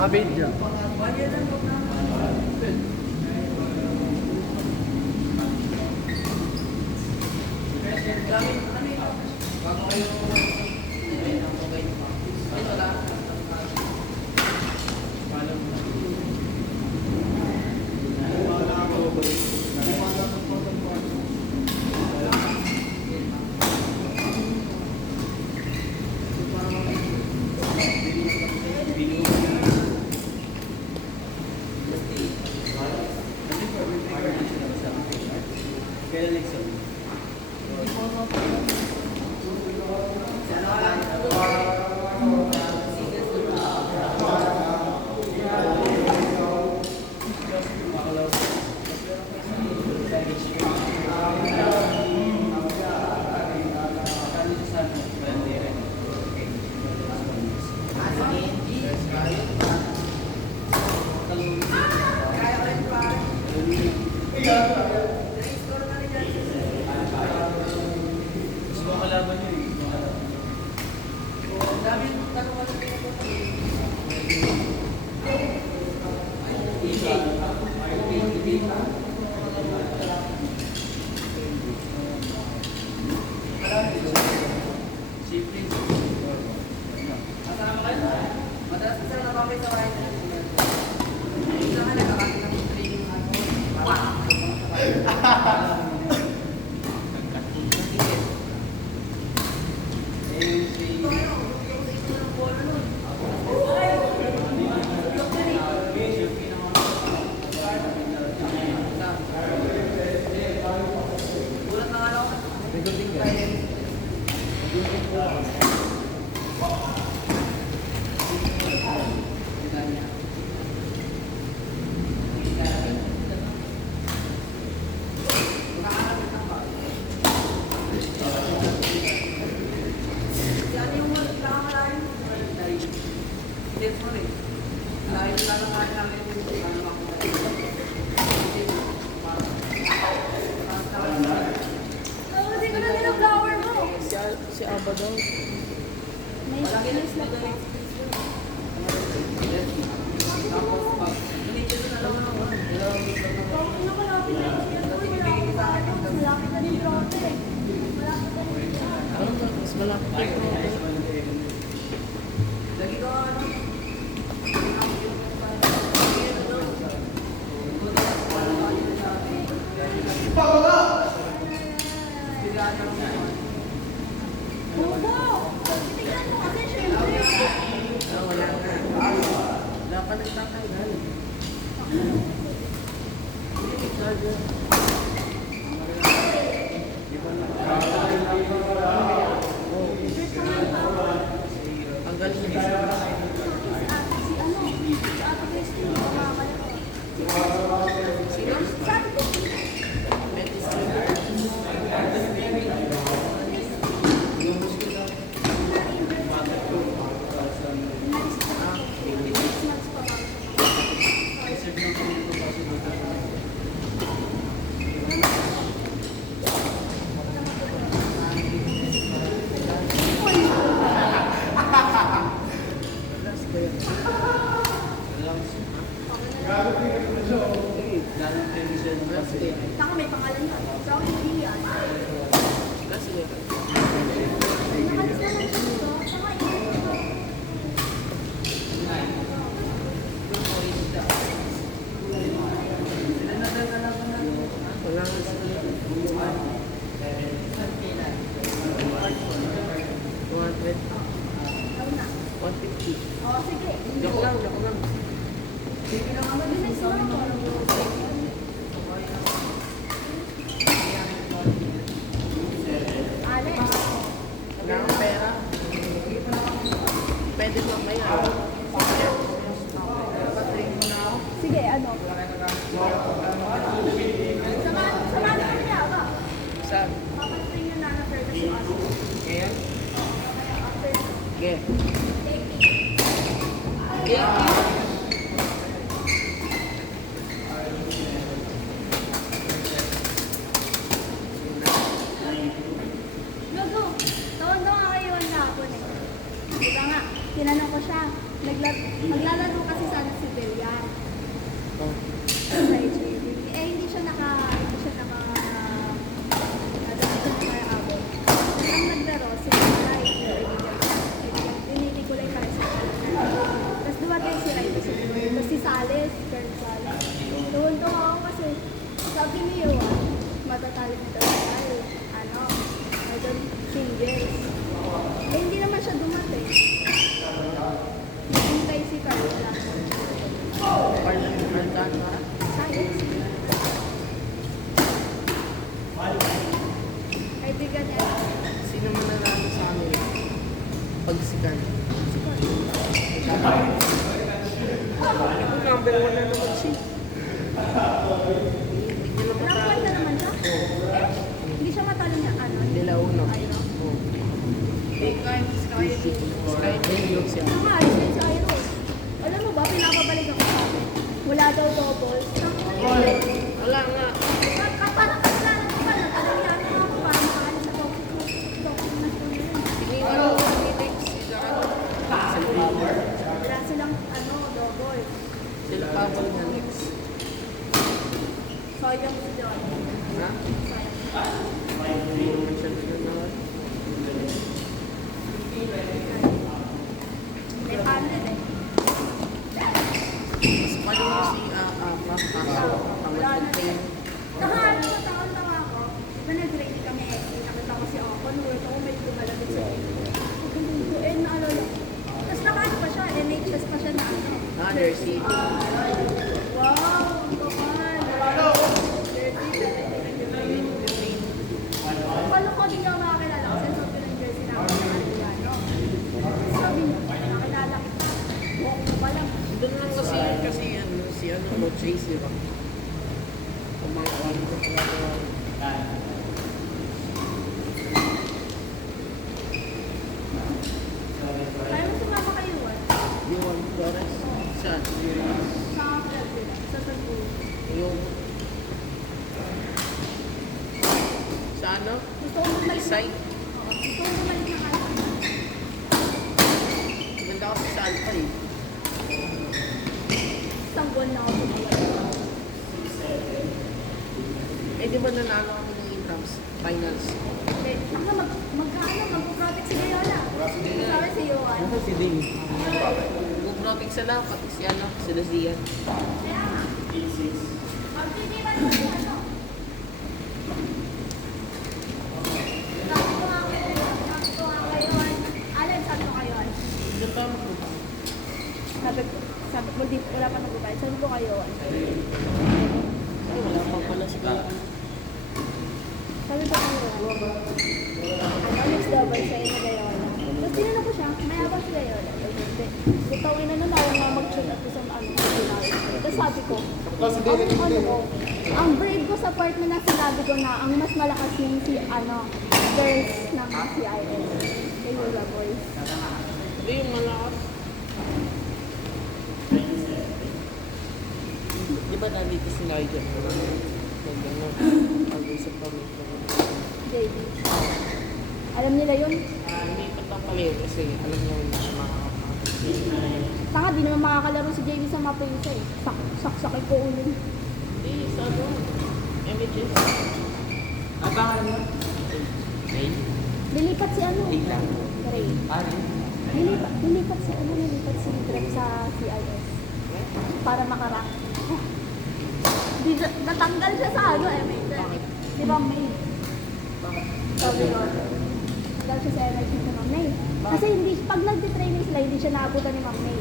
Abidja. Si Aba daw. May space lang po. Malapit na din brote eh. Malapit na din brote. Mas malapit na Bubo! Tingnan mo kasi syempre. wala na. Wala pa nagtatanggal. Tanggal niya. Si ano? Si Ate Christine. Sino? Sabi ko, saka may pangalan yan. So, hindi yan. Nakalis naman siya dito. Saka yun. Wala nga sa 150. Oh, sige. Joke lang. Sige na naman din sa Alex. Wala akong pera. Pwede mo maya. Patrain mo na ako. Sige, ano? Samahan ka niya ba? Saan? Papastring nyo na na further sa aso. Ngayon? After. Okay. Take it. Gago, tawag-tawa nga kayo ang hapon eh. Diba nga, tinanong ko siya, maglalaro kasi sana si Belian. Oh. Sa HAB. Eh, hindi siya nadaan. Ang naglaro, si Rai, Nicolay tayo sa tapos dumating si Rai, tapos si Sales, Kern Sales. Tuwan-tuwa ako kasi sabi ni Yuan, matatalo nito si Rai. Medyo singles. Eh, hindi naman siya dumating. Hintay si Carla. Pardon na. Science. Kaibigan niya. Sino man nanalo sa amin? Pagsikan. Number 1 na naman siya. Rank 1 na naman siya? Eh, hindi siya matalo niya. Ano? Nila uno. Ayun. Skype siya. Ano nga, yun sa Iros. Alam mo ba, pinapabalik ako sa akin. Wala daw doubles. Wala nga. Parang kasalanan ko ba? Nagtanong niya ako para makakalit sa toxic na school na yun. Iniwan mo sa Phoenix. Wala silang, double. Sila Pablo na next. Sayang si John. Ha? Sayang. Siya na naman. May 100 eh. jersey. Wow, ang kapal. Paano ko din niya makakilala kasi suot ko ng jersey namin ng Arellano. Sabi niya, nakilala kita. Buhok ko pa lang. Doon lang kasi yun kasi si ano, Chase, di ba? Kumakuan ko Kaya mo sumama kayo, yung Flores. Saan? sa club nila, sa Cebu. Yung... Sa ano? Gusto ko bumalik na. Isay? Oo, gusto ko bumalik na kayo. Maganda kasi sa Alpha eh. Isang buwan na ako bumalik. Eh di ba nanalo kami ng intrams? Finals. Okay, ako mag-protect si Gayola. Sabi si Yohan. Si Ding. Mag-protect sila, pati si ano, si Lucia. Kaya nga. Magtitipan mo si ano. Sabi ko nga kayo. Alan, sabi ko kayo. Doon pa Sabi ko, wala pa nagbabayad. Sabi ko kayo. Ay, wala pa pala si Kuya. Sabi ko kayo. Ano, next double sa'yo ni Gayola. Tapos tinanong ko siya, mayabang si Gayola. Butawin na nun ako nga mag-check ako sa ano. Tapos sabi ko, ang brave ko sa part na sinabi ko na ang mas malakas yung si ano, girls ng CIS. Gayola boys. Hindi yung malakas. Di ba nandito si Nigel? Nandito. Pag-usap kami. JB. Alam nila yun? Hindi pa lang pala yun kasi alam niya hindi siya makakapagod. Tanga, di naman makakalaro si JB sa mapayusa eh. Saksakin ko ulo. Hindi, sa ano? MHS. Ang pangalan mo? Ray? Lilipat si ano? Ray lang. Ray. Ray? Lilipat si Greg sa CIS. Para makarank. Natanggal siya sa ano eh, may. Di ba May? Bakit? Sabi ko. Natanggal siya sa energy ni Ma'am May. Kasi hindi, pag nagtitraining sila, hindi siya naabutan ni Ma'am May.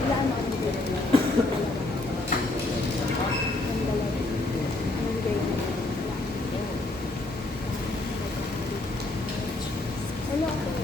Wala ano ang bigay. Ang dalawa. Anong bigay niya? Wala.